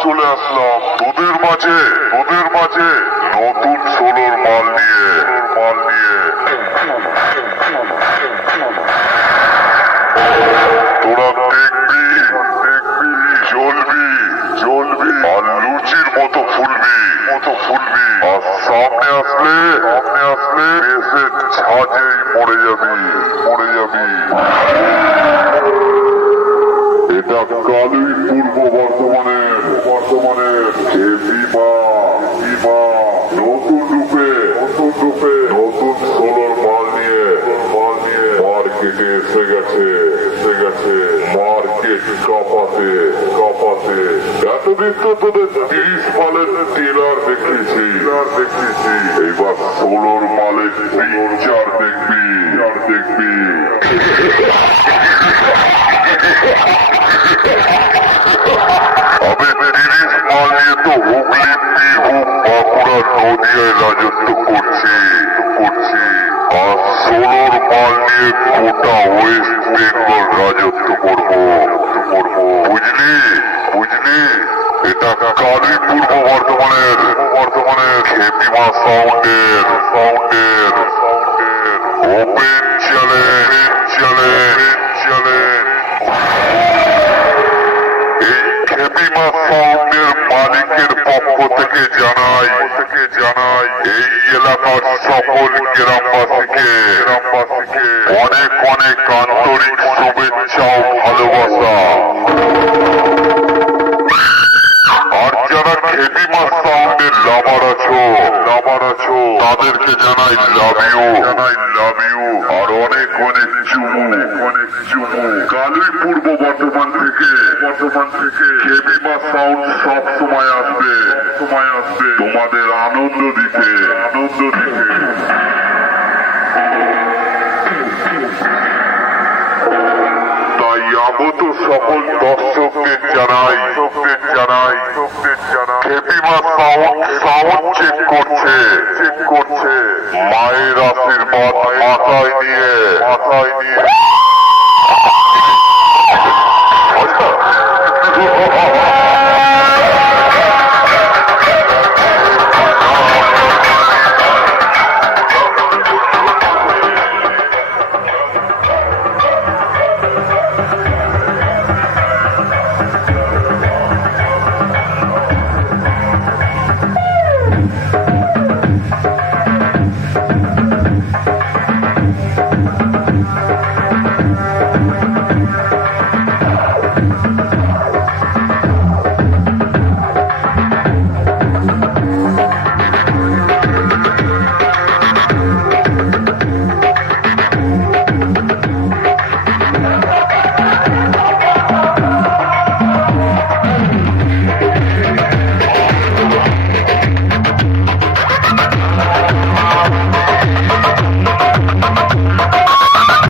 চলে আসলাম তোদের মাঝে নতুন সোলোর মাল নিয়ে তোরা দেখবি জ্বলবি আর লুচির মতো ফুলবি আর সামনে আসলে এসে ছাজেই মরে যাবি এটা কালই পূর্ব বর্তমানের নতুন রূপে নতুন সোলার মাল নিয়ে মার্কেটে এসে গেছে মার্কেট কাঁপাতে এতদিন তো তোদের 30 মালের টেলার দেখেছি এইবার সোলার মালের পিকচার দেখবি আমি 30 মাল নিয়ে তো হুগলি বীরভূম বাঁকুড়া নদিয়ায় রাজত্ব করছি আর সোলোর মাল নিয়ে গোটা ওয়েস্ট বেঙ্গল রাজত্ব করব বুঝলি এটা কালই পূর্ব বর্তমানের খেপিমা সাউন্ডের ওপেন চ্যালেঞ্জ এই খেপিমা সাউন্ডের মালিকের পক্ষ থেকে জানাই এই এলাকার সকল গ্রামবাসীকে অনেক আন্তরিক শুভেচ্ছা ও ভালোবাসা। আর যারা খেপিমা সাউন্ডের লাভার আছো তাদেরকে জানাই লাভ ইউ আর অনেক চুমু। কালই পূর্ব বর্তমান থেকে খেপিমা সাউন্ড সব সময় আসবে তোমাদের আনন্দ দিতে। তাই আগত সকল দর্শকদের জানাই খেপিমা সাউন্ড চেক করছে মায়ের আশীর্বাদ মাথায় নিয়ে